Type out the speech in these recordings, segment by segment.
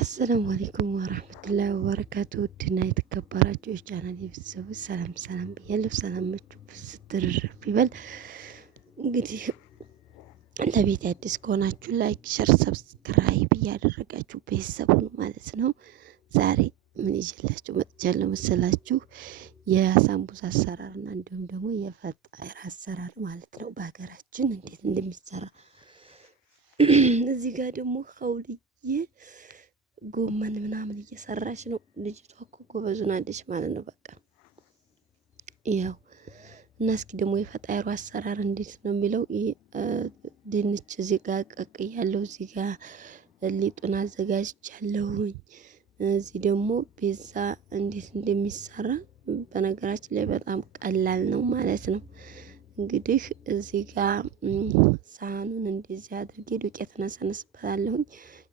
አሰላሙ አለይኩም ወራህመቱላሂ ወበረካቱ። ውድና የተከበራችሁ የቻናሌ ቤተሰቦች ሰላም ሰላም ብያለሁ። ሰላማችሁ ስትርፍ ይበል። እንግዲህ ለቤት አዲስ ከሆናችሁ ላይክ፣ ሸር፣ ሰብስክራይብ እያደረጋችሁ ቤተሰብ ሁኑ ማለት ነው። ዛሬ ምን ይዤላችሁ መጥቻለሁ መሰላችሁ? የሳምቡሳ አሰራርና እንዲሁም ደግሞ የፈጣይር አሰራር ማለት ነው። በሀገራችን እንዴት እንደሚሰራ እዚህ ጋር ደግሞ ኸውልዬ ጎመን ምናምን እየሰራች ነው ልጅቷ እኮ ጎበዝ ናለች ማለት ነው። በቃ ያው እና እስኪ ደግሞ የፈጣይሩ አሰራር እንዴት ነው የሚለው ድንች እዚህ ጋር ቀቅያለሁ፣ እዚህ ጋር ሊጡን አዘጋጅቻለሁኝ። እዚህ ደግሞ ፒዛ እንዴት እንደሚሰራ በነገራችን ላይ በጣም ቀላል ነው ማለት ነው። እንግዲህ እዚህ ጋር ሳህኑን እንደዚህ አድርጌ ዱቄት እነሰንስበታለሁኝ።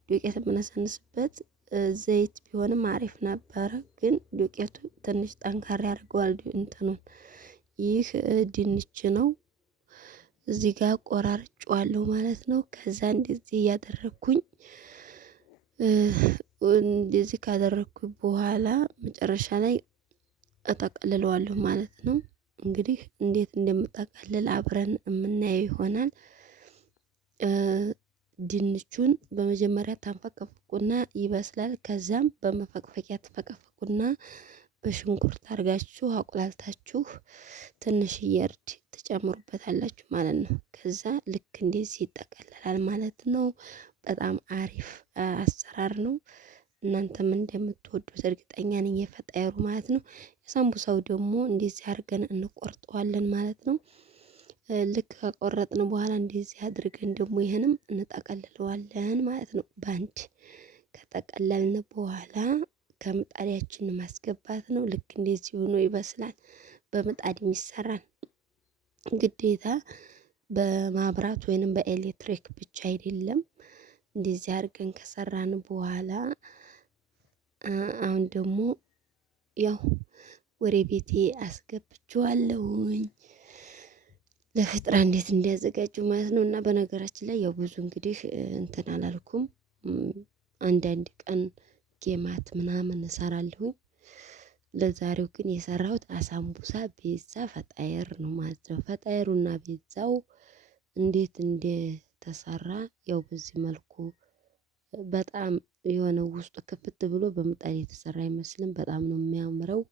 ዱቄት የምነሰንስበት ዘይት ቢሆንም አሪፍ ነበረ፣ ግን ዱቄቱ ትንሽ ጠንካራ ያደርገዋል እንትኑን። ይህ ድንች ነው። እዚህ ጋር ቆራርጬዋለሁ ማለት ነው። ከዛ እንደዚህ እያደረኩኝ እንደዚህ ካደረኩኝ በኋላ መጨረሻ ላይ እጠቀልለዋለሁ ማለት ነው። እንግዲህ እንዴት እንደምጠቀልል አብረን የምናየው ይሆናል። ድንቹን በመጀመሪያ ታንፈቀፍቁና ይበስላል። ከዛም በመፈቅፈቂያ ትፈቀፍቁና በሽንኩርት አርጋችሁ አቁላልታችሁ ትንሽዬ እርድ ትጨምሩበታላችሁ ማለት ነው። ከዛ ልክ እንደዚህ ይጠቀለላል ማለት ነው። በጣም አሪፍ አሰራር ነው። እናንተም እንደምትወዱት እርግጠኛ ነኝ። የፈጣይሩ ማለት ነው። የሳምቡሳው ደግሞ እንደዚህ አድርገን እንቆርጠዋለን ማለት ነው። ልክ ከቆረጥን በኋላ እንደዚህ አድርገን ደግሞ ይሄንም እንጠቀልለዋለን ማለት ነው። ባንድ ከጠቀለልን በኋላ ከምጣዳችን ማስገባት ነው። ልክ እንደዚህ ሆኖ ይበስላል። በምጣድ የሚሰራን ግዴታ በማብራት ወይንም በኤሌክትሪክ ብቻ አይደለም። እንደዚህ አድርገን ከሰራን በኋላ አሁን ደግሞ ያው ወደ ቤቴ አስገብቼዋለሁኝ ለፍጥራ እንዴት እንዲያዘጋጁ ማለት ነው። እና በነገራችን ላይ ያው ብዙ እንግዲህ እንትን አላልኩም። አንዳንድ ቀን ጌማት ምናምን እሰራለሁኝ። ለዛሬው ግን የሰራሁት አሳምቡሳ ፒዛ ፈጣይር ነው ማለት ነው። ፈጣይሩና ፒዛው እንዴት እንደተሰራ ያው በዚህ መልኩ በጣም የሆነ ውስጡ ክፍት ብሎ በምጣድ የተሰራ አይመስልም። በጣም ነው የሚያምረው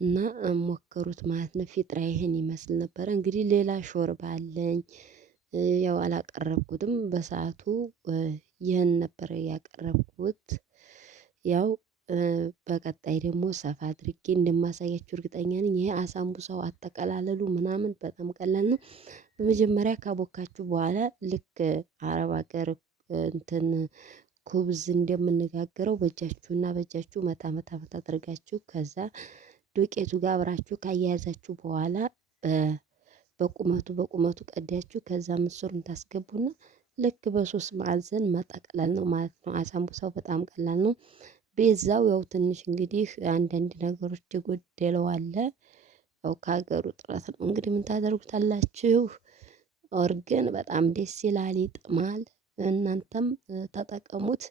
እና ሞከሩት ማለት ነው። ፊጥራ ይሄን ይመስል ነበረ። እንግዲህ ሌላ ሾርባ አለኝ። ያው አላቀረብኩትም በሰዓቱ ይህን ነበረ ያቀረብኩት። ያው በቀጣይ ደግሞ ሰፋ አድርጌ እንደማሳያችሁ እርግጠኛ ነኝ። ይሄ አሳምቡሳው አጠቀላለሉ ምናምን በጣም ቀላል ነው። በመጀመሪያ ካቦካችሁ በኋላ ልክ አረብ ሀገር እንትን ኩብዝ እንደምንጋግረው በእጃችሁ መታ መታ መታ አድርጋችሁ ከዛ ዱቄቱ ጋር አብራችሁ ካያያዛችሁ በኋላ በቁመቱ ቀዳችሁ ከዛ ምስሩን ታስገቡና ልክ በሶስት ማዕዘን መጠቅለል ነው ማለት ነው። አሳምቡሳው በጣም ቀላል ነው። ፒዛው ያው ትንሽ እንግዲህ አንዳንድ ነገሮች የጎደለው አለ። ያው ከሀገሩ ጥረት ነው እንግዲህ ምን ታደርጉታላችሁ። ኦርግን በጣም ደስ ይላል፣ ይጥማል። እናንተም ተጠቀሙት።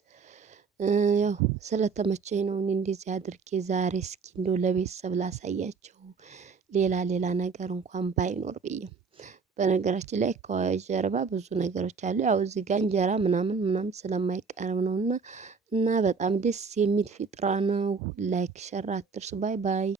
ያው ስለተመቸኝ ነው እኔ እንደዚህ አድርጌ ዛሬ እስኪ እንደው ለቤተሰብ ላሳያቸው ሌላ ነገር እንኳን ባይኖር ብዬ። በነገራችን ላይ ከጀርባ ብዙ ነገሮች አሉ። ያው እዚህ ጋር እንጀራ ምናምን ስለማይቀርብ ነውና እና በጣም ደስ የሚል ፊጥራ ነው። ላይክ ሸር አትርሱ። ባይ ባይ።